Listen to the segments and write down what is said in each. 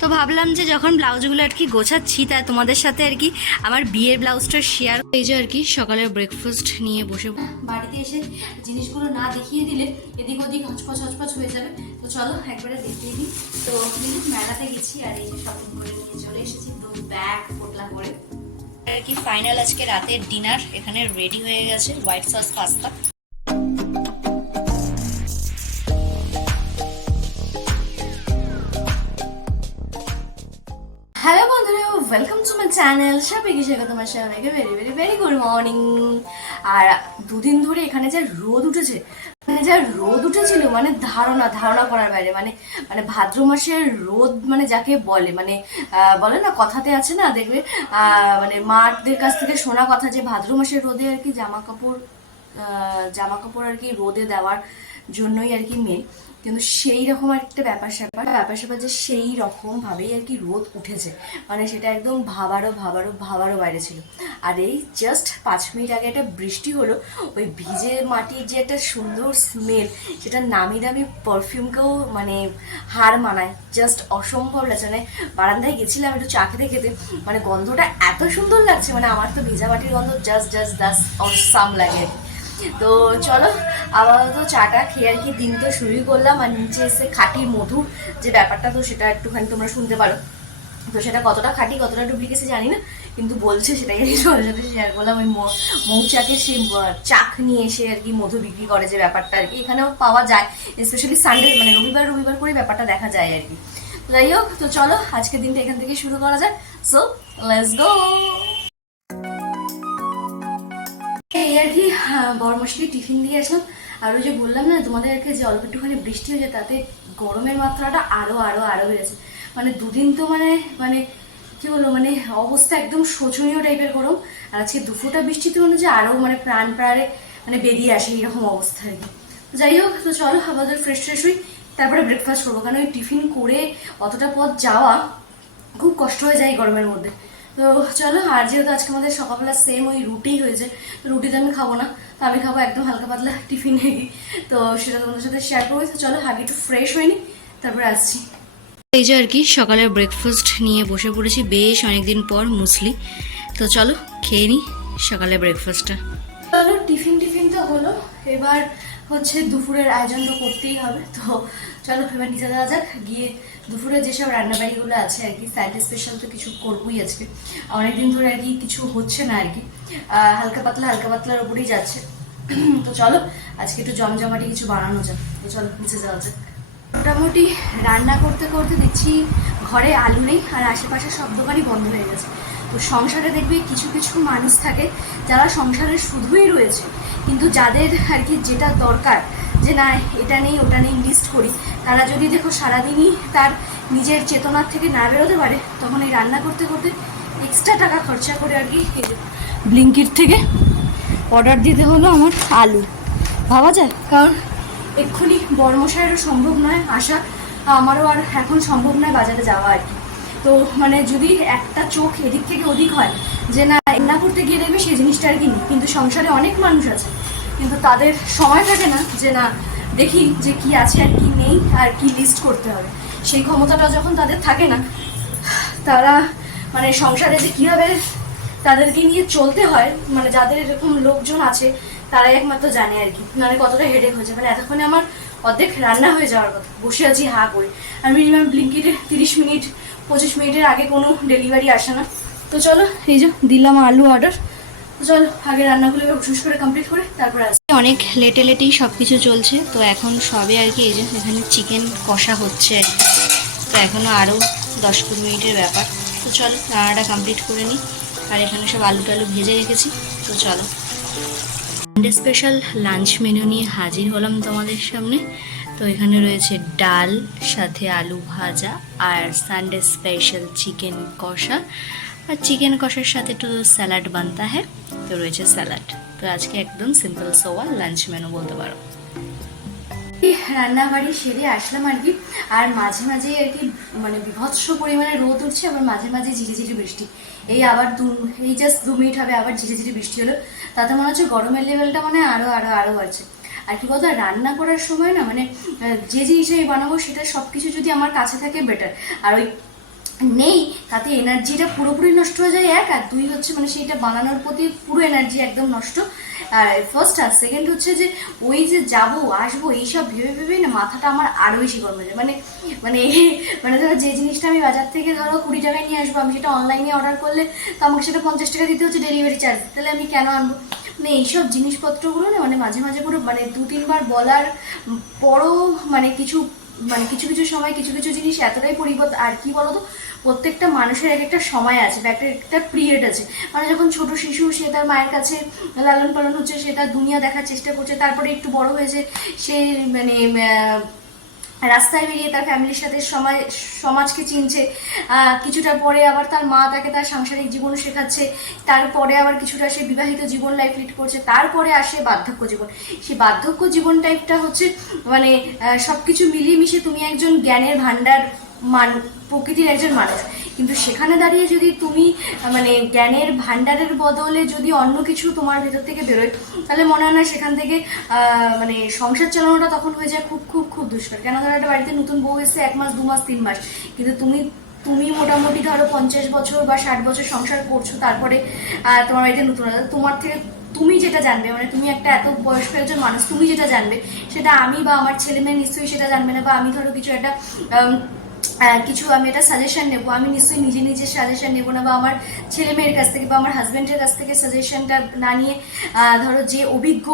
তো ভাবলাম যে যখন ব্লাউজগুলো আর কি গোছাচ্ছি তাই তোমাদের সাথে আর কি আমার বিয়ের ব্লাউজটা শেয়ার এই যে আর কি সকালের ব্রেকফাস্ট নিয়ে বসে বাড়িতে এসে জিনিসগুলো না দেখিয়ে দিলে এদিক ওদিক হচপচ হচপচ হয়ে যাবে। তো চলো একবারে দেখিয়ে দিই। তো মেলাতে গেছি আর এই শপিং করে নিয়ে চলে এসেছি তো ব্যাগ পোটলা করে। আর কি ফাইনাল আজকে রাতের ডিনার এখানে রেডি হয়ে গেছে white sauce pasta welcome to my channel সবাইকে স্বাগত আমার সবাইকে very very very good morning আর দুদিন ধরে এখানে যে রোদ উঠেছে মানে যা রোদ উঠেছিল মানে ধারণা ধারণা করার বাইরে মানে মানে ভাদ্র মাসের রোদ মানে যাকে বলে মানে বলে না, কথাতে আছে না, দেখবে মানে মাঠদের কাছ থেকে শোনা কথা যে ভাদ্র মাসের রোদে আর কি জামা কাপড় জামা কাপড় আর কি রোদে দেওয়ার জন্যই আর কি মেন কিন্তু সেই রকম আর একটা ব্যাপার স্যাপার ব্যাপার স্যাপার যে সেই রকম ভাবেই আর কি রোদ উঠেছে। মানে সেটা একদম ভাবারও ভাবারও ভাবারও বাইরে ছিল। আর এই জাস্ট পাঁচ মিনিট আগে একটা বৃষ্টি হলো, ওই ভিজে মাটির যে একটা সুন্দর স্মেল সেটা নামি দামি পারফিউমকেও মানে হার মানায়। জাস্ট অসম্ভব লাগছে। মানে বারান্দায় গেছিলাম একটু চা খেতে খেতে মানে গন্ধটা এত সুন্দর লাগছে মানে আমার তো ভিজা মাটির গন্ধ জাস্ট জাস্ট দাস অসাম লাগে আর কি। তো চলো, আপাতত চাটা খেয়ে আর কি দিন তো শুরুই করলাম আর নিচে এসে খাঁটি মধু যে ব্যাপারটা, তো সেটা একটুখানি তোমরা শুনতে পারো। তো সেটা কতটা খাঁটি, কতটা ডুপ্লিকেসি জানি না, কিন্তু বলছে সেটাই কি তোমাদের সাথে শেয়ার করলাম। ওই মৌ- মৌচাকের সেই চাক নিয়ে এসে আর কি মধু বিক্রি করে যে ব্যাপারটা আর কি। এখানেও পাওয়া যায় স্পেশালি সানডে মানে রবিবার রবিবার করে ব্যাপারটা দেখা যায় আর কি। যাই হোক, তো চলো, আজকের দিনটা এখান থেকে শুরু করা যাক। সো লেটস গো এই আর কি হ্যাঁ, বড় মশলি টিফিন দিয়ে আসলাম। আর ওই যে বললাম না তোমাদেরকে যে অল্প একটুখানি বৃষ্টি হয়েছে তাতে গরমের মাত্রাটা আরও আরও আরও বেড়েছে। মানে দুদিন তো মানে মানে কি বলব মানে অবস্থা একদম শোচনীয় টাইপের গরম। আর আজকে দুপুরটা বৃষ্টিতে মনে হচ্ছে আরও মানে প্রাণ প্রাণে মানে বেরিয়ে আসে এরকম অবস্থা আর কি। যাই হোক তো চলো আমাদের ফ্রেশ ফ্রেশ হই। তারপরে ব্রেকফাস্ট করব। কারণ ওই টিফিন করে অতটা পথ যাওয়া খুব কষ্ট হয়ে যায় গরমের মধ্যে। তো চলো আর যেহেতু আজকে আমাদের সকালবেলা সেম ওই রুটি হয়েছে তো আমি খাব না। তো আমি খাব একদম হালকা পাতলা টিফিন হেগি তো সেটা তোমাদের সাথে শেয়ার করব। তো চলো আগে একটু ফ্রেশ হয়নি তারপরে আসছি। এই যে আর কি সকালের ব্রেকফাস্ট নিয়ে বসে পড়েছি বেশ অনেকদিন পর মুসলি। তো চলো খেয়ে নিই সকালের ব্রেকফাস্টটা চলো টিফিন টিফিন তো হলো। এবার হচ্ছে দুপুরের আয়োজন তো করতেই হবে। তো চলো এবার নিচে যাওয়া যাক গিয়ে দুপুরে যেসব রান্নাবাড়িগুলো আছে আর কি সাইড স্পেশাল তো কিছু করবোই আজকে। অনেকদিন ধরে আর কি কিছু হচ্ছে না আর কি। হালকা পাতলা, হালকা পাতলার উপরেই যাচ্ছে। তো চলো, আজকে একটু জমজমাটি কিছু বানানো যাক। তো চলো, নিচে যাওয়া যাক। মোটামুটি রান্না করতে করতে দেখছি ঘরে আলু নেই আর আশেপাশে সব দোকানই বন্ধ হয়ে গেছে। তো সংসারে দেখবি কিছু কিছু মানুষ থাকে, যারা সংসারে শুধুই রয়েছে। কিন্তু যাদের আর কি যেটা দরকার, যে না, এটা নেই, ওটা নেই লিস্ট করি। তারা যদি দেখো সারাদিনই তার নিজের চেতনার থেকে না বেরোতে পারে, তখন এই রান্না করতে করতে এক্সট্রা টাকা খরচা করে আর কি ব্লিঙ্কিট থেকে অর্ডার দিতে হলো আমার আলু। ভাবা যায়? কারণ এক্ষুনি বর্মশায়েরও সম্ভব নয় আসা আমারও আর এখন সম্ভব নয় বাজারে যাওয়া আর কি। তো মানে যদি একটা চোখ এদিক থেকে ওদিক হয়, যে না রান্না করতে গিয়ে দেখবে সেই জিনিসটা আর কি নেই। কিন্তু সংসারে অনেক মানুষ আছে, কিন্তু তাদের সময় থাকে না যে না, দেখি যে কি আছে আর কি নেই আর কি লিস্ট করতে হবে। সেই ক্ষমতাটা যখন তাদের থাকে না, তারা মানে সংসারে যে কীভাবে তাদেরকে নিয়ে চলতে হয় মানে যাদের এরকম লোকজন আছে, তারাই একমাত্র জানে আর কি। মানে কতটা হেডেক হয়েছে মানে এতক্ষণে আমার অর্ধেক রান্না হয়ে যাওয়ার কথা। বসে আছি হা করে। আর মিনিমাম ব্লিঙ্কিটে তিরিশ মিনিট পঁচিশ মিনিটের আগে কোনো ডেলিভারি আসে না। তো চলো, এই যে দিলাম আলু অর্ডার চলো, আগে রান্নাগুলো এবার করে কমপ্লিট করে তারপরে আসি। অনেক লেটে লেটেই সব কিছু চলছে, তো এখন সবে আর কি এই যে এখানে চিকেন কষা হচ্ছে আর কি। তো এখনও আরও দশ কুড়ি মিনিটের ব্যাপার। তো চলো, রান্নাটা কমপ্লিট করে নিই। আর এখানে সব আলু টালু ভেজে রেখেছি, তো চলো। স্পেশাল লাঞ্চ মেনু নিয়ে হাজির হলাম তোমাদের সামনে। তো এখানে রয়েছে ডাল, সাথে আলু ভাজা আর সানডে স্পেশাল চিকেন কষা। আর চিকেন কষার সাথে একটু স্যালাড বানতা হ্যাঁ? তো রয়েছে স্যালাড তো আজকে একদম সিম্পল সোয়া লাঞ্চ মেনু বলতে পারো। রান্নাবাড়ি সেরে আসলাম আর কি। আর মাঝে মাঝে আর কি মানে বিভৎস পরিমাণে রোদ উঠছে, আবার মাঝে মাঝে ঝিরিঝিরি বৃষ্টি। এই আবার দু, এই জাস্ট দু মিনিট হবে আবার ঝিরিঝিরি বৃষ্টি হলো। তাতে মনে হচ্ছে গরমের লেভেলটা মানে আরও আরও আরও বাড়ছে। আর কি বলতো রান্না করার সময় না মানে যে যে জিনিসটাই বানাবো সেটা সব কিছু যদি আমার কাছে থাকে বেটার আর ওই নেই, তাতে এনার্জিটা পুরোপুরি নষ্ট হয়ে যায় এক, আর দুই হচ্ছে মানে সেইটা বানানোর প্রতি পুরো এনার্জি একদম নষ্ট। আর ফার্স্ট আর সেকেন্ড হচ্ছে যে ওই যে যাব, আসব, এইসব ভেবে ভেবেই না মাথাটা আমার আরও বেশি গরম হয়ে যায়। মানে মানে মানে ধরো যে জিনিসটা আমি বাজার থেকে ধরো কুড়ি টাকায় নিয়ে আসব, আমি সেটা অনলাইনে অর্ডার করলে তো আমাকে সেটা পঞ্চাশ টাকা দিতে হচ্ছে ডেলিভারি চার্জ তাহলে আমি কেন আনব? মানে এইসব জিনিসপত্রগুলো না মানে মাঝে মাঝে করে মানে দু তিনবার বলার পরও মানে কিছু মানে কিছু কিছু সময় কিছু কিছু জিনিস এতটাই পরিবর্তন আর কি বলতো, প্রত্যেকটা মানুষের এক একটা সময় আছে বা একটা একটা পিরিয়ড আছে। মানে যখন ছোট শিশু, সে তার মায়ের কাছে লালন পালন হচ্ছে, সে তার দুনিয়া দেখার চেষ্টা করছে, তারপরে একটু বড় হয়েছে, সে মানে রাস্তায় বেরিয়ে তার ফ্যামিলির সাথে সমাজ সমাজকে চিনছে। কিছুটা পরে আবার তার মা তাকে তার সাংসারিক জীবন শেখাচ্ছে। তারপরে আবার কিছুটা সে বিবাহিত জীবন লাইফ লিড করছে। তারপরে আসে বার্ধক্য জীবন। সেই বার্ধক্য জীবন টাইপটা হচ্ছে মানে সব কিছু মিলিয়ে মিশে তুমি একজন জ্ঞানের ভান্ডার মান প্রকৃতির একজন মানুষ। কিন্তু সেখানে দাঁড়িয়ে যদি তুমি মানে জ্ঞানের ভান্ডারের বদলে যদি অন্য কিছু তোমার ভেতর থেকে বেরোয়, তাহলে মনে হয় না সেখান থেকে মানে সংসার চালানোটা তখন হয়ে যায় খুব খুব খুব দুষ্কর। কেন ধরো একটা বাড়িতে নতুন বউ এসে এক মাস, দু মাস, তিন মাস। কিন্তু তুমি তুমি মোটামুটি ধরো পঞ্চাশ বছর বা ষাট বছর সংসার করছ, তারপরে তোমার বাড়িতে নতুন তোমার থেকে তুমি যেটা জানবে মানে তুমি একটা এত বয়স্ক একজন মানুষ, তুমি যেটা জানবে, সেটা আমি বা আমার ছেলে মেয়ে নিশ্চয়ই সেটা জানবে না বা আমি ধরো কিছু একটা কিছু আমি এটা সাজেশন নেব। আমি নিশ্চয়ই নিজে নিজে সাজেশন নেব না বা আমার ছেলে মেয়ের কাছ থেকে বা আমার হাজব্যান্ডের কাছ থেকে সাজেশনটা না নিয়ে ধরো যে অভিজ্ঞ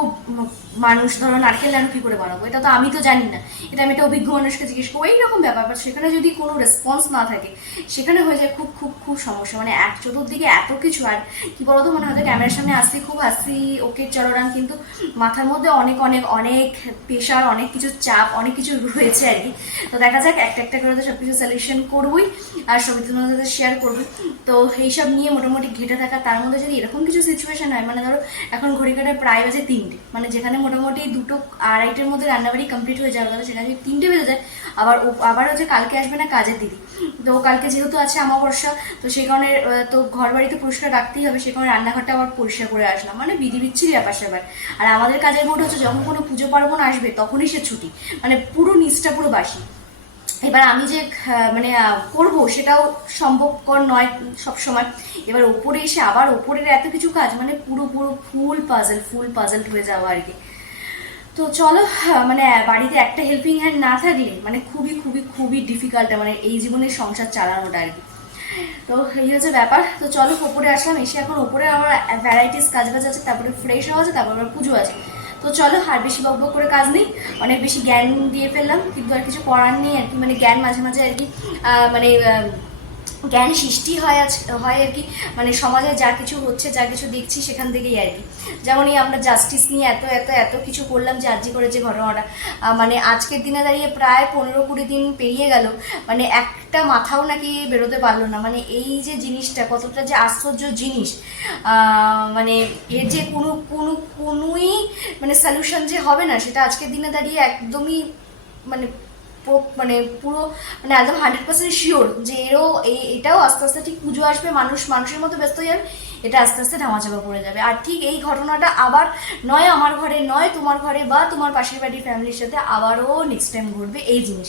মানুষ ধরো নারকেল লাড়ু কি করে বানাবো? এটা তো আমি তো জানি না। এটা আমি একটা অভিজ্ঞ মানুষকে জিজ্ঞেস করব, এইরকম ব্যাপার। বাট সেখানে যদি কোনো রেসপন্স না থাকে, সেখানে হয়ে যায় খুব খুব খুব সমস্যা। মানে এক চতুর্দিকে এত কিছু, আর কি বলতো মানে হয়তো ক্যামেরার সামনে আসছি খুব হাসি ওকে চলরান কিন্তু মাথার মধ্যে অনেক অনেক অনেক প্রেশার অনেক কিছু চাপ, অনেক কিছু রয়েছে আর কি। তো দেখা যাক, একটা একটা করে তো সব কিছু সলিউশন করবই, আর সবই সাথে শেয়ার করবই। তো এইসব নিয়ে মোটামুটি ঘেটে থাকা, তার মধ্যে যদি এরকম কিছু সিচুয়েশন হয় মানে ধরো, এখন ঘড়ি কাটায় প্রায় বাজে তিনটে মানে যেখানে মোটামুটি দুটো আড়াইটের মধ্যে রান্নাবাড়ি কমপ্লিট হয়ে যাওয়ার কথা, সেখানে তিনটে বেজে যায়, আবার আবার হচ্ছে কালকে আসবে না কাজের দিদি। তো কালকে যেহেতু আছে অমাবস্যা, তো সেই কারণে তো ঘর বাড়িতে পরিষ্কার রাখতেই হবে, সে কারণে রান্নাঘরটা আবার পরিষ্কার করে আসলাম। মানে বিধি বিচ্ছিরি ব্যাপার স্যাপার আর আমাদের কাজের মোট হচ্ছে যখন কোনো পুজো পার্বণ আসবে, তখনই সে ছুটি। মানে পুরো নিচটা পুরো বাসি। এবার আমি যে মানে করব সেটাও সম্ভবকর নয় সব সময় এবার ওপরে এসে আবার ওপরের এত কিছু কাজ মানে পুরো পুরো ফুল পাজল ফুল পাজল হয়ে যাওয়া আর কি। তো চলো আহ, মানে বাড়িতে একটা হেল্পিং হ্যান্ড না থাকলে মানে খুবই খুবই খুবই ডিফিকাল্ট মানে এই জীবনে সংসার চালানোটা আর কি। তো এই হচ্ছে ব্যাপার। তো চলো ওপরে আসলাম এসে এখন ওপরে আমার ভ্যারাইটিস কাজ বাজ আছে তারপরে ফ্রেশ হওয়া আছে তারপরে আবার পুজো আছে। তো চলো আর বেশি বক করে কাজ নেই অনেক বেশি জ্ঞান দিয়ে ফেললাম কিন্তু আর কিছু করার নেই আর কি মানে জ্ঞান মাঝে মাঝে আর কি মানে জ্ঞান সৃষ্টি হয় আজ, হয় আর কি। মানে সমাজে যা কিছু হচ্ছে, যা কিছু দেখছি সেখান থেকেই আর কি। যেমন এই আমরা জাস্টিস নিয়ে এত এত এত কিছু করলাম যে আর্জি করে যে ঘটনাটা। মানে আজকের দিনে দাঁড়িয়ে প্রায় পনেরো কুড়ি দিন পেরিয়ে গেল। মানে একটা মাথাও নাকি বেরোতে পারল না। মানে এই যে জিনিসটা, কতটা যে আশ্চর্য জিনিস। মানে এর যে কোনো কোনো, কোনোই মানে সলিউশন যে হবে না, সেটা আজকের দিনে দাঁড়িয়ে একদমই মানে মানে পুরো মানে একদম হান্ড্রেড পার্সেন্ট শিওর যে এরও এটাও আস্তে আস্তে ঠিক পুজো আসবে, মানুষ, মানুষের মতো ব্যস্ত হয়ে যাবে, এটা আস্তে আস্তে ধামাচাপা পড়ে যাবে। আর ঠিক এই ঘটনাটা আবার নয় আমার ঘরে, নয় তোমার ঘরে বা তোমার পাশের বাড়ির ফ্যামিলির সাথে আবারও নেক্সট টাইম ঘটবে এই জিনিস।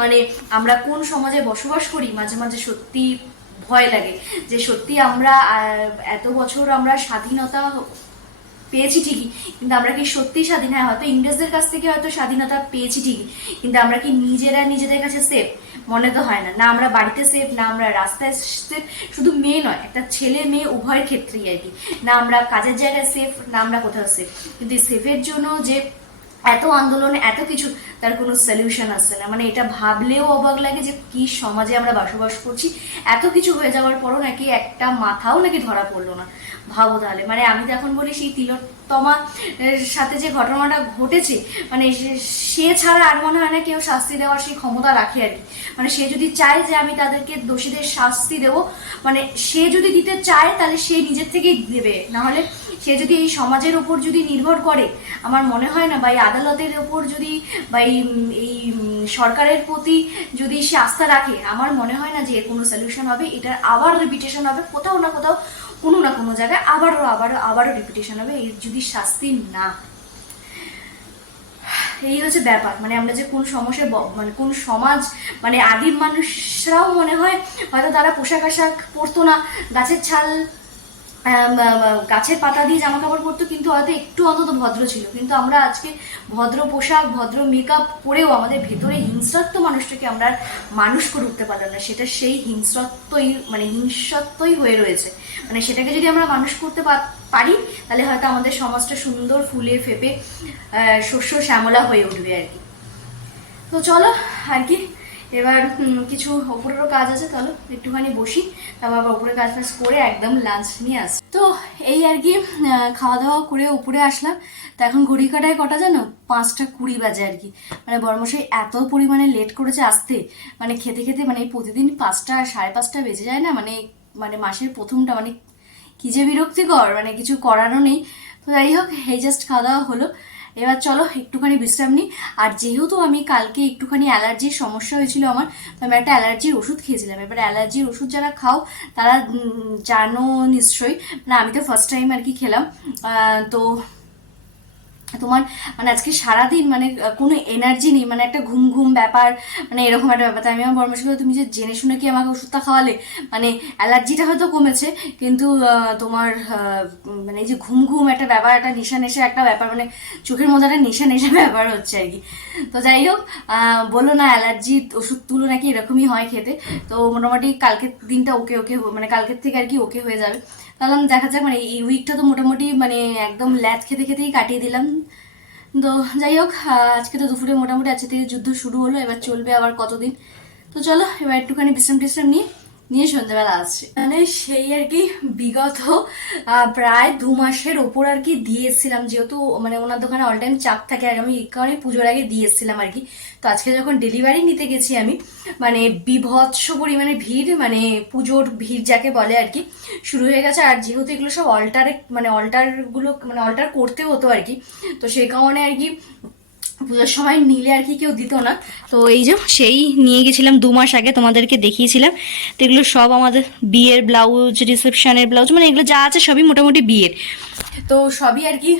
মানে আমরা কোন সমাজে বসবাস করি, মাঝে মাঝে সত্যি ভয় লাগে যে সত্যি আমরা এত বছর আমরা স্বাধীনতা পেয়েছি ঠিকই, কিন্তু আমরা কি সত্যি স্বাধীন? হ্যাঁ হয়তো ইংরেজদের কাছ থেকে হয়তো স্বাধীনতা পেয়েছি ঠিকই, কিন্তু আমরা কি নিজেরা নিজেদের কাছে সেফ মনে তো হয় না। না আমরা বাড়িতে সেফ না আমরা রাস্তায় সেফ শুধু মেয়ে নয়, একটা ছেলে মেয়ে উভয়ের ক্ষেত্রেই আর কি। না আমরা কাজের জায়গায় সেফ না আমরা কোথাও সেফ কিন্তু সেফের জন্য যে এত আন্দোলনে এত কিছু, তার কোনো সলিউশন আসছে না। মানে এটা ভাবলেও অবাক লাগে যে কি সমাজে আমরা বসবাস করছি। এত কিছু হয়ে যাওয়ার পরও নাকি একটা মাথাও নাকি ধরা পড়ল না। ভাবো তাহলে। মানে আমি তো এখন বলি সেই তিলোত্তমা এর সাথে যে ঘটনাটা ঘটেছে মানে সে- সে ছাড়া আর মনে হয় না কেউ শাস্তি দেওয়ার সেই ক্ষমতা রাখে আর কি। মানে সে যদি চায় যে আমি তাদেরকে দোষীদের শাস্তি দেব মানে সে যদি দিতে চায় তাহলে সে নিজের থেকেই দেবে। নাহলে সে যদি এই সমাজের ওপর যদি নির্ভর করে, আমার মনে হয় না বা এই আদালতের ওপর যদি বা এই এই সরকারের প্রতি যদি সে আস্থা রাখে, আমার মনে হয় না যে কোনো সলিউশন হবে, এটার আবার রিপিটেশন হবে, কোথাও না কোথাও কোনো না কোনো জায়গায় আবারও আবারও আবারও রিপিটেশন হবে এর যদি শাস্তি না এই হচ্ছে ব্যাপার। মানে আমরা যে কোন সমস্যায় মানে কোন সমাজ মানে আদিম মানুষরাও মনে হয় হয়তো তারা পোশাক আশাক পরতো না, গাছের ছাল গাছের পাতা দিয়ে জামা কাপড় পরতো, কিন্তু হয়তো একটু অন্তত ভদ্র ছিল। কিন্তু আমরা আজকে ভদ্র পোশাক, ভদ্র মেকআপ পরেও আমাদের ভেতরে হিংস্রত্ব মানুষটাকে আমরা মানুষ করে উঠতে পারলাম না। সেটা সেই হিংস্রত্বই মানে হিংসত্বই হয়ে রয়েছে। মানে সেটাকে যদি আমরা মানুষ করতে পারি, তাহলে হয়তো আমাদের সমাজটা সুন্দর, ফুলে, ফেপে শস্য, শ্যামলা হয়ে উঠবে আর কি। তো চলো আর কি, এবার কিছু ওপরেরও কাজ আছে, চলো একটুখানি বসি। তারপর আবার ওপরে কাজ টাজ করে একদম লাঞ্চ নিয়ে আসি। তো এই আর কি খাওয়া দাওয়া করে উপরে আসলাম। তো এখন ঘড়ি কাটায় কটা জানো? পাঁচটা কুড়ি বাজে আর কি। মানে বড়মশাই এত পরিমাণে লেট করেছে আসতে। মানে খেতে খেতে মানে প্রতিদিন পাঁচটা, সাড়ে পাঁচটা বেজে যায় না? মানে মানে মাসের প্রথমটা মানে কি যে বিরক্তিকর মানে কিছু করারও নেই। তো যাই হোক, এই জাস্ট খাওয়া দাওয়া হলো। এবার চলো, একটুখানি বিশ্রাম নিই। আর যেহেতু আমি কালকে একটুখানি অ্যালার্জির সমস্যা হয়েছিল আমার, তো আমি একটা অ্যালার্জির ওষুধ খেয়েছিলাম। এবার অ্যালার্জির ওষুধ যারা খাও, তারা জানো নিশ্চয়ই। মানে আমি তো ফার্স্ট টাইম আর কি খেলাম। তো তোমার মানে আজকে সারাদিন মানে কোনো এনার্জি নেই মানে একটা ঘুম ঘুম ব্যাপার মানে এরকম একটা ব্যাপার। তাই আমি আমার করব, তুমি যে জেনে শুনে কি আমাকে ওষুধটা খাওয়ালে? মানে অ্যালার্জিটা হয়তো কমেছে কিন্তু তোমার মানে এই যে ঘুম ঘুম একটা ব্যাপার একটা নেশা নেশা একটা ব্যাপার মানে চোখের মধ্যে একটা নেশা নেশা ব্যাপার হচ্ছে আর কি। তো যাই হোক বলল না অ্যালার্জি ওষুধ তুলো নাকি এরকমই হয় খেতে। তো মোটামুটি কালকের দিনটা ওকে ওকে মানে কালকের থেকে আর কি ওকে হয়ে যাবে। আমি দেখা যাক মানে এই উইকটা তো মোটামুটি মানে একদম ল্যাথ খেতে খেতেই কাটিয়ে দিলাম। তো যাই হোক আজকে তো দুপুরে মোটামুটি আজকে থেকে যুদ্ধ শুরু হলো, এবার চলবে আবার কতদিন? তো চলো, এবার একটুখানি বিশ্রাম টিশ্রাম নিয়ে নিয়ে সন্ধ্যেবেলা আসছে। মানে সেই আর কি বিগত প্রায় দু মাসের ওপর আর কি দিয়ে এসেছিলাম যেহেতু মানে ওনার দোকানে অল টাইম চাপ থাকে, আর আমি এই কারণে পুজোর আগে দিয়ে এসেছিলাম আর কি। তো আজকে যখন ডেলিভারি নিতে গেছি আমি মানে বিভৎস পরিমাণে ভিড় মানে পুজোর ভিড় যাকে বলে আর কি, শুরু হয়ে গেছে। আর যেহেতু এগুলো সব অল্টারে মানে অল্টারগুলো মানে অল্টার করতে হতো আর কি, তো সেই কারণে আর কি পুজোর সবাই নিলে আর কি কেউ দিত না। তো এই যে সেই নিয়ে গেছিলাম দু মাস আগে তোমাদেরকে দেখিয়েছিলাম। তো এগুলো সব আমাদের বিয়ের ব্লাউজ রিসেপশনের ব্লাউজ মানে এগুলো যা আছে সবই মোটামুটি বিয়ের। তো সবই আর কি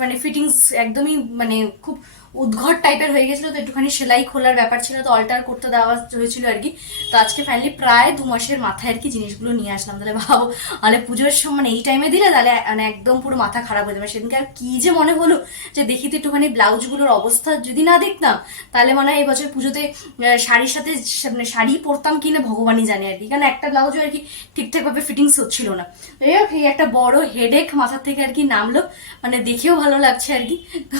মানে ফিটিংস একদমই মানে খুব উদ্ঘট টাইপের হয়ে গেছিল, তো একটুখানি সেলাই খোলার ব্যাপার ছিল, তো অল্টার করতে দেওয়া হয়েছিল আর কি। তো আজকে ফাইনালি প্রায় দু মাসের মাথায় আর কি জিনিসগুলো নিয়ে আসলাম। তাহলে ভাবো মানে পুজোর সময় এই টাইমে দিলে তাহলে মানে একদম পুরো মাথা খারাপ হয়ে যাবে। সেদিনকে আর কি যে মনে হলো যে দেখি তো একটুখানি ব্লাউজগুলোর অবস্থা যদি না দেখতাম, তাহলে মনে হয় এই বছর পুজোতে শাড়ির সাথে মানে শাড়ি পরতাম কিনা ভগবানই জানে আর কি। কারণ একটা ব্লাউজও আর কি ঠিকঠাকভাবে ফিটিংস হচ্ছিল না। এই একটা বড় হেডেক মাথার থেকে আর কি নামলো। মানে দেখেও ভালো লাগছে আর কি। তো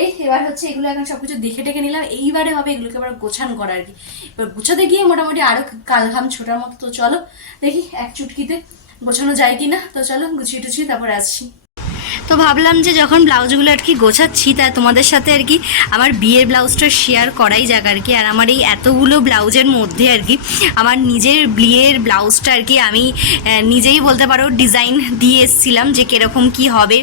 এই, এবার হচ্ছে এগুলো এখন সবকিছু দেখে টেকে নিলাম। এইবারে হবে এগুলোকে আবার গোছান করা আর কি। এবার গোছাতে গিয়ে মোটামুটি আরও কালঘাম ছোটার মতো। তো চলো দেখি এক চুটকিতে গোছানো যায় কি না তো চলো গুছিয়ে টুছিয়ে তারপর আসছি। তো ভাবলাম যে যখন ব্লাউজগুলো আর কি গোছাচ্ছি তাই তোমাদের সাথে আর কি আমার বিয়ের ব্লাউজটা শেয়ার করাই যাক আর কি। আর আমার এই এতগুলো ব্লাউজের মধ্যে আর কি আমার নিজের বিয়ের ব্লাউজটা আর কি আমি নিজেই বলতে পারো ডিজাইন দিয়ে এসেছিলাম যে কীরকম কি হবে,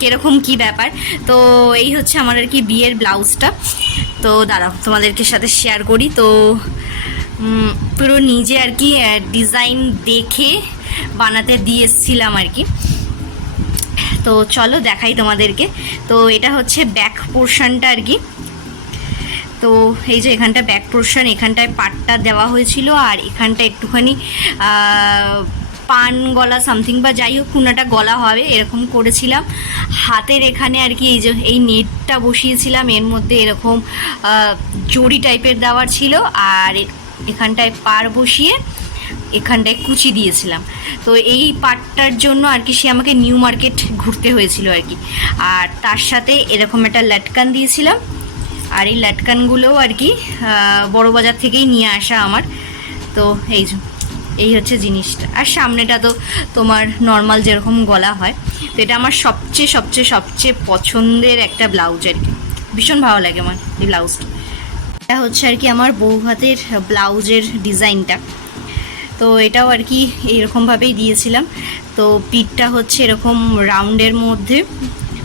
কীরকম কি ব্যাপার। তো এই হচ্ছে আমার আর কি বিয়ের ব্লাউজটা। তো দাঁড়াও, তোমাদেরকে সাথে শেয়ার করি। তো পুরো নিজে আর কি ডিজাইন দেখে বানাতে দিয়ে এসেছিলাম আর কি। তো চলো দেখাই তোমাদেরকে। তো এটা হচ্ছে ব্যাক পোর্শনটা আর কি। তো এই যে এখানটা ব্যাক পোর্শন এখানটায় পাটটা দেওয়া হয়েছিল আর এখানটা একটুখানি পান গলা সামথিং বা যাই হোক কোনাটা গলা হবে, এরকম করেছিলাম। হাতের এখানে আর কি এই যে, এই নেটটা বসিয়েছিলাম, এর মধ্যে এরকম জড়ি টাইপের দেওয়ার ছিল আর এখানটায় পার বসিয়ে এখানটায় কুচি দিয়েছিলাম। তো এই পার্টটার জন্য আর কি সে আমাকে নিউ মার্কেট ঘুরতে হয়েছিল আর কি। আর তার সাথে এরকম একটা লাটকান দিয়েছিলাম। আর এই লাটকানগুলোও আর কি বড় বাজার থেকেই নিয়ে আসা আমার। তো এই এই হচ্ছে জিনিসটা। আর সামনেটা তো তোমার নর্মাল যেরকম গলা হয়, তো এটা আমার সবচেয়ে সবচেয়ে সবচেয়ে পছন্দের একটা ব্লাউজ আর কি। ভীষণ ভালো লাগে আমার এই ব্লাউজটা এটা হচ্ছে আর কি আমার বউ হাতের ব্লাউজের ডিজাইনটা তো এটাও আর কি এইরকমভাবেই দিয়েছিলাম। তো পিঠটা হচ্ছে এরকম রাউন্ডের মধ্যে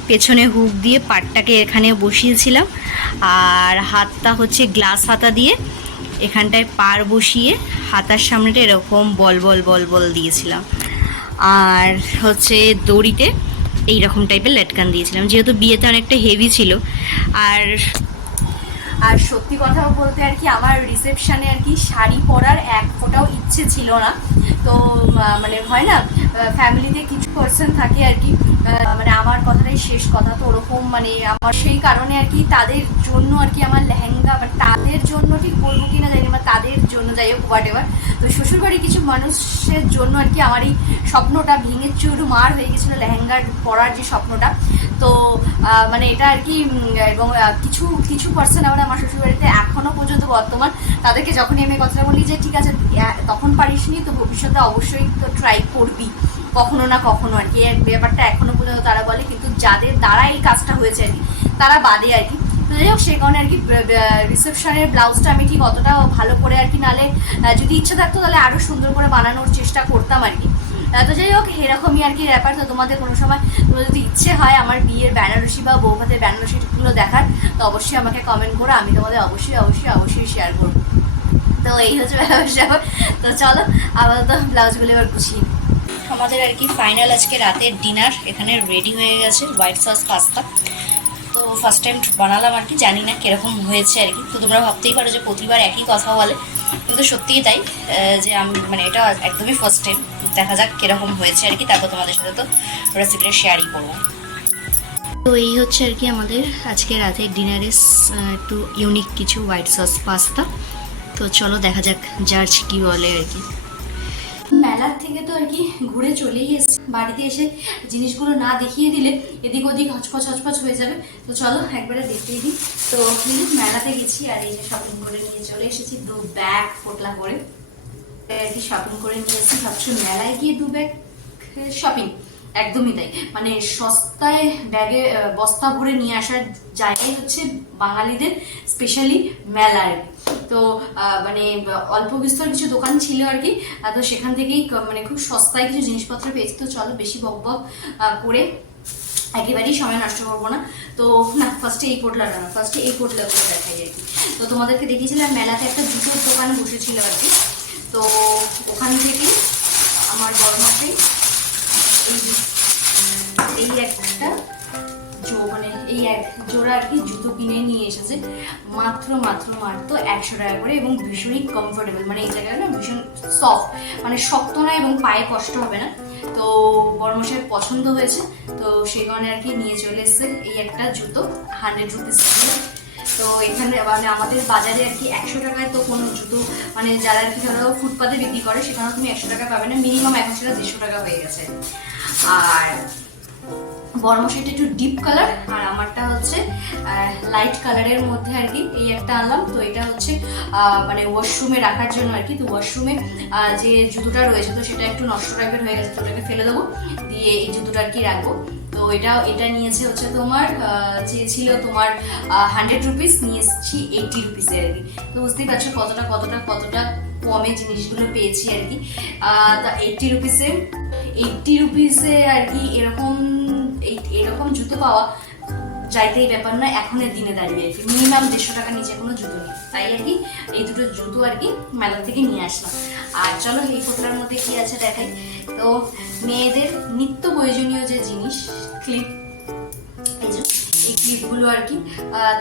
পেছনে হুক দিয়ে পাটটাকে এখানে বসিয়েছিলাম। আর হাতটা হচ্ছে গ্লাস হাতা দিয়ে এখানটায় পার বসিয়ে হাতার সামনেটা এরকম বল বল বল বল দিয়েছিলাম। আর হচ্ছে দড়িতে এইরকম টাইপের লেটকান দিয়েছিলাম। যেহেতু বিয়েতে অনেকটা হেভি ছিল। আর আর সত্যি কথা বলতে আর কি, আমার রিসেপশানে আর কি শাড়ি পরার এক ফোটাও ইচ্ছে ছিল না। তো মানে হয় না ফ্যামিলিতে কিছু পার্সন থাকে আর কি মানে আমার কথাটাই শেষ কথা। তো ওরকম মানে আমার সেই কারণে আর কি তাদের জন্য আর কি আমার লেহেঙ্গা বা তাদের জন্য ঠিক বলব কিনা জানি তাদের জন্য, যাই হোক হোয়াট এভার তো শ্বশুরবাড়ির কিছু মানুষের জন্য আর কি আমার এই স্বপ্নটা ভেঙে চুর মার হয়ে গেছিল লেহেঙ্গার পরার যে স্বপ্নটা। তো মানে এটা আর কি এবং কিছু কিছু পার্সন আবার আমার শ্বশুরবাড়িতে এখনও পর্যন্ত বর্তমান। তাদেরকে যখনই আমি কথাটা বলি যে, ঠিক আছে তখন পারিসনি, তো ভবিষ্যতে অবশ্যই তো ট্রাই করবি। কখনো না কখনো আর কি। ব্যাপারটা এখনও পর্যন্ত তারা বলে, কিন্তু যাদের দ্বারা এই কাজটা হয়েছে আর কি, তারা বাদে আর কি। যাই হোক সেই কারণে আর কি রিসেপশনের ব্লাউজটা আমি ঠিক অতটা ভালো করে আর কি নালে যদি ইচ্ছা থাকতো তাহলে আরও সুন্দর করে বানানোর চেষ্টা করতাম আর কি। তো যাই হোক, এরকমই আর কি ব্যাপার। তো তোমাদের কোনো সময়, কোনো যদি ইচ্ছে হয় আমার বিয়ের বেনারসি বা বৌভাতের বেনারসিগুলো দেখার, তো অবশ্যই আমাকে কমেন্ট করো, আমি তোমাদের অবশ্যই অবশ্যই অবশ্যই শেয়ার করব। তো এই হচ্ছে ব্যাপার। তো চলো, আপাতত ব্লাউজগুলো এবার গুছিয়ে আমাদের আর কি ফাইনাল আজকে রাতের ডিনার এখানে রেডি হয়ে গেছে white sauce pasta first time বানালাম আর কি, জানি না কীরকম হয়েছে আর কি। তো তোমরা ভাবতেই পারো যে প্রতিবার একই কথা বলে। কিন্তু সত্যিই তাই যে আমি মানে এটা একদমই ফার্স্ট টাইম দেখা যাক কীরকম হয়েছে আর কি, তারপর তোমাদের সাথে তো রেসিপিটা শেয়ারই করব। তো এই হচ্ছে আর কি আমাদের আজকে রাতের ডিনারে একটু ইউনিক কিছু হোয়াইট সস পাস্তা তো চলো দেখা যাক জার্জ কি বলে আর কি। মেলার থেকে তো আর কি ঘুরে চলেই এসছি। বাড়িতে এসে জিনিসগুলো না দেখিয়ে দিলে এদিক ওদিক হচপচ হচপচ হয়ে যাবে। তো চলো একবারে দেখিয়ে দিই। তো মেলাতে গেছি আর এই যে শপিং করে নিয়ে চলে এসেছি দু ব্যাগ পোটলা করে। আর কি শপিং করে নিয়ে এসেছি সবসময় মেলায় গিয়ে দু ব্যাগ শপিং একদমই তাই। মানে সস্তায় ব্যাগে বস্তা ভরে নিয়ে আসার জায়গায় হচ্ছে বাঙালিদের স্পেশালি মেলা আর কি। তো মানে অল্প বিস্তর কিছু দোকান ছিল আর কি তো সেখান থেকেই মানে খুব সস্তায় কিছু জিনিসপত্র পেয়েছি। তো চলো বেশি বক বক করে একেবারেই সময় নষ্ট করব না। তো, না ফার্স্টে এই পোটলাটা না ফার্স্টে এই পোটলাগুলো দেখাই আর কি। তো তোমাদেরকে দেখিয়েছিলাম মেলাতে একটা জুতোর দোকান বসেছিল আর কি। তো ওখান থেকে আমার বড় মাসে এই একটা জো মানে এই এক জোড়া আর কি জুতো কিনে নিয়ে এসেছে। মাত্র মাত্র মাত্র একশো টাকা করে এবং ভীষণই কমফোর্টেবল মানে এই জায়গাটা না ভীষণ সফট মানে শক্ত না এবং পায়ে কষ্ট হবে না। তো বর্মশের পছন্দ হয়েছে, তো সেই কারণে আর কি নিয়ে চলে এসেছে এই একটা জুতো হান্ড্রেড রুপিস তো এখানে মানে আমাদের বাজারে আর কি একশো টাকায় তো কোনো জুতো মানে যারা আর কি ধরো ফুটপাতে বিক্রি করে সেখানে তুমি একশো টাকা পাবে না। মিনিমাম এখন সেটা দেড়শো টাকা হয়ে গেছে। আর বর্মশাইটা একটু ডিপ কালার আর আমারটা হচ্ছে লাইট কালারের মধ্যে আর কি এই একটা আনলাম। তো এটা হচ্ছে মানে ওয়াশরুমে রাখার জন্য আর কি। তো ওয়াশরুমে যে জুতোটা রয়েছে, তো সেটা একটু নষ্ট টাইপের হয়ে গেছে, তো ওটাকে ফেলে দেবো। দিয়ে এই জুতোটা আর কি রাখব। তো এটা এটা নিয়েছে হচ্ছে তোমার চেয়েছিল তোমার হান্ড্রেড রুপিস নিয়ে এসেছি এইটি রুপিসের আর কি। তো বুঝতেই পারছ কতটা কতটা কতটা কমে জিনিসগুলো পেয়েছি আর কি। তা এইটটি রুপিসে এইটটি রুপিসে আর কি এরকম এরকম জুতো পাওয়া যাইতেই ব্যাপার না এখনের দিনে দাঁড়িয়ে আর কি। মিনিমাম দেড়শো টাকা নিচে কোনো জুতো নেই। তাই আর কি এই দুটো জুতো আর কি মেলা থেকে নিয়ে আসলাম। আর চলো, এই ফোটার মধ্যে কি আছে দেখাই। তো, মেয়েদের নিত্য প্রয়োজনীয় যে জিনিস ক্লিপ এই ক্লিপগুলো আর কি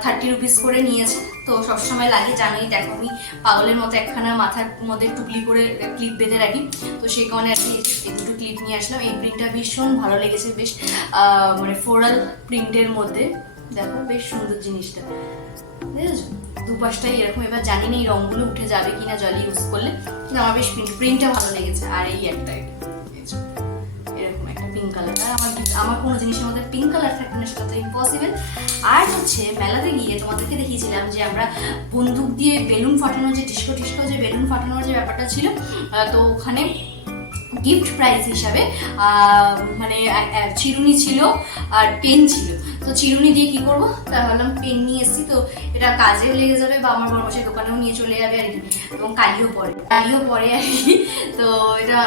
থার্টি রুপিস করে নিয়েছে। তো সবসময় লাগে, জানোই, দেখো, আমি পাগলের মতো একখানা মাথার মধ্যে টুকলি করে ক্লিপ বেঁধে রাখি। তো সেই কারণে আর কি দুটো ক্লিপ নিয়ে আসলাম। এই প্রিন্টটা ভীষণ ভালো লেগেছে, বেশ মানে ফ্লোরাল প্রিন্টের মধ্যে। দেখো, বেশ সুন্দর জিনিসটা। বুঝেছ? দুপাশটাই এরকম, এবার জানি না এই রঙগুলো উঠে যাবে কিনা জলে ইউজ করলে। কিন্তু আমার বেশ প্রিন্টটা ভালো লেগেছে। আর এই একটা আমার কোনো জিনিসের মধ্যে পিঙ্ক কালার থাকবে না, সেটা তো ইম্পসিবল আর হচ্ছে, মেলাতে গিয়ে তোমাদেরকে দেখিয়েছিলাম যে আমরা বন্দুক দিয়ে বেলুন ফাটানোর যে ডিস্কো টিস্কো, যে বেলুন ফাটানোর যে ব্যাপারটা ছিল তো ওখানে গিফট প্রাইজ হিসাবে মানে চিরুনি ছিল আর পেন ছিল। তো চিরুনি দিয়ে কি করব? তা ভাবলাম পেন নিয়ে এসেছি। তো এটা কাজেও লেগে যাবে বা আমার বড়মশাই দোকানেও নিয়ে চলে যাবে আর কি। এবং কালিও পরে। কালিও পরে আর কি। তো এটা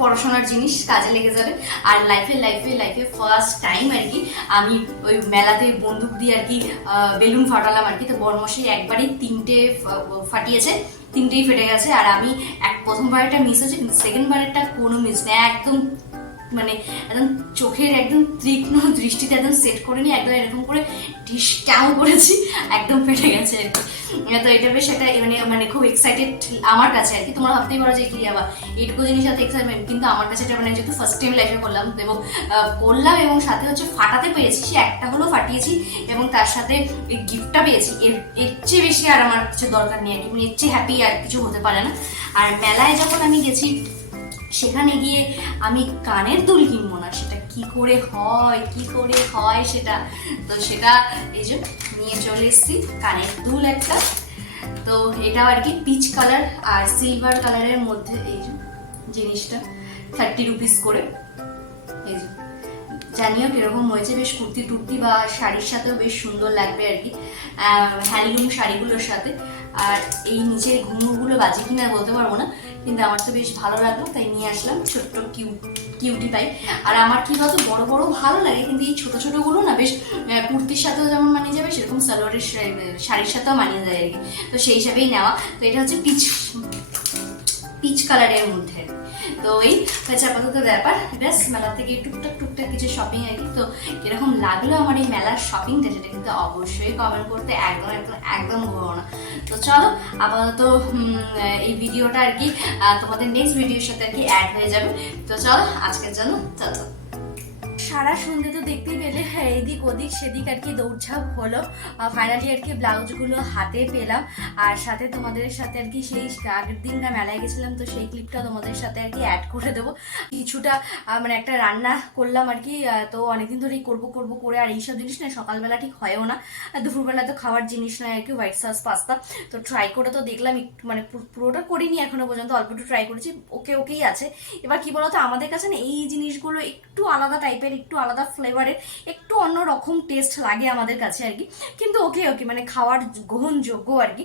পড়াশোনার জিনিস, কাজে লেগে যাবে। আর লাইফে লাইফে লাইফে ফার্স্ট টাইম আর কি, আমি ওই মেলাতে বন্দুক দিয়ে আর কি বেলুন ফাটালাম আর কি। তো বড়মশাই একবারই তিনটে ফাটিয়েছে, তিনটেই ফেটে গেছে। আর আমি এক, প্রথমবারেরটা মিস হয়েছে, কিন্তু সেকেন্ড বারেরটা কোনো মিস নেই। একদম মানে একদম চোখের একদম তীক্ষ্ণ দৃষ্টিতে একদম সেট করে নিয়ে একদম এরকম করে ঢিস ট্যাও করেছি, একদম ফেটে গেছে কি। তো এটা বেশ একটা মানে মানে খুব এক্সাইটেড আমার কাছে আর কি। তোমরা ভাবতেই পারো যে, কি আবার এইটুকু জিনিস সাথে এক্সাইটমেন্ট কিন্তু আমার কাছে এটা মানে যেহেতু ফার্স্ট টাইম লাইফে করলাম এবং করলাম এবং সাথে হচ্ছে ফাটাতে পেরেছি, সে একটা হলো ফাটিয়েছি এবং তার সাথে গিফটটা পেয়েছি। এর এর চেয়ে বেশি আর আমার কিছু দরকার নেই আর কি। মানে এর চেয়ে হ্যাপি আর কিছু হতে পারে না। আর মেলায় যখন আমি গেছি সেখানে গিয়ে আমি কানের দুল কিনবো না, সেটা কি করে হয়, কি করে হয় সেটা, তো সেটা এই যে নিয়ে চলে এসেছি, কানের দুল একটা। তো এটা আর কি পিচ কালার আর সিলভার কালারের মধ্যে এই যে জিনিসটা থার্টি রুপিস করে। এই যে জানিও কীরকম হয়েছে, বেশ কুর্তি টুর্তি বা শাড়ির সাথেও বেশ সুন্দর লাগবে আর কি। হ্যান্ডলুম শাড়িগুলোর সাথে। আর এই নিচের ঘুমগুলো বাজে কিনা বলতে পারব না। কিন্তু আমার তো বেশ ভালো লাগল, তাই নিয়ে আসলাম ছোট্ট কিউ কিউটি পাই। আর আমার কি হয়তো বড় বড় ভালো লাগে, কিন্তু এই ছোট ছোটোগুলো না বেশ কুর্তির সাথেও যেমন মানিয়ে যাবে, সেরকম সালোয়ারের শাড়ির সাথেও মানিয়ে যায় আর কি। তো সেই হিসাবেই নেওয়া। তো এটা হচ্ছে পিচ পিচ কালারের মধ্যে। তো ওই হচ্ছে আপাতত ব্যাপার। ব্যাস মেলা থেকে টুকটাক টুকটাক কিছু শপিং আর কি তো কীরকম লাগল আমার এই মেলার শপিংটা যেটা কিন্তু অবশ্যই কমেন্ট করতে একদম একদম একদম ভুলো না। তো চলো, আপাতত এই ভিডিওটা আর কি তোমাদের নেক্সট ভিডিওর সাথে আর কি অ্যাড হয়ে যাবে। তো চলো, আজকের জন্য, চলো। সারা সন্ধে তো দেখতেই পেলে হ্যাঁ, এদিক ওদিক সেদিক আর কি দৌড়ঝাঁপ হলো। ফাইনালি আর কি ব্লাউজগুলো হাতে পেলাম। আর সাথে তোমাদের সাথে আর কি সেই আগের দিন না মেলায় গেছিলাম তো সেই ক্লিপটা তোমাদের সাথে আর কি অ্যাড করে দেবো। কিছুটা মানে একটা রান্না করলাম আর কি তো অনেকদিন ধরেই করব করব করে আর এইসব জিনিস না সকালবেলা ঠিক হয়ও না। দুপুরবেলা তো খাওয়ার জিনিস নয় আর কি হোয়াইট সস পাস্তা তো ট্রাই করে তো দেখলাম একটু মানে পুরোটা করিনি এখনও পর্যন্ত অল্প একটু ট্রাই করেছি ওকে ওকেই আছে। এবার কি বলতো আমাদের কাছে না এই জিনিসগুলো একটু আলাদা টাইপের একটু আলাদা ফ্লেভারের একটু অন্যরকম টেস্ট লাগে আমাদের কাছে আর কি। কিন্তু ওকে ওকে মানে খাওয়ার গ্রহণযোগ্য আর কি।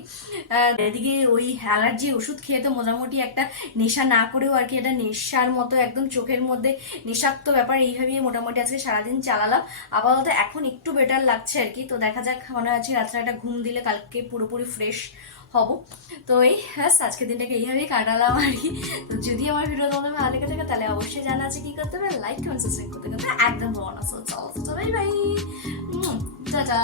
এদিকে ওই অ্যালার্জি ওষুধ খেয়ে তো মোটামুটি একটা নেশা না করেও আর কি, এটা নেশার মতো একদম চোখের মধ্যে নেশাক্ত ব্যাপার এইভাবেই মোটামুটি আজকে সারাদিন চালালাম। আপাতত এখন একটু বেটার লাগছে আর কি। তো দেখা যাক, মনে হচ্ছে রাত্রে একটা ঘুম দিলে কালকে পুরোপুরি ফ্রেশ হব। তো এই, ব্যাস, আজকের দিনটাকে এইভাবেই কাটালাম আর কি। তো যদি আমার ভিডিও তোমাদের ভালো লেগে থাকে, তাহলে অবশ্যই জানা আছে কি করতে হবে? লাইক কমেন্ট সাবস্ক্রাইব করতে করতে একদম ভুলো না। চলো বাই টাটা।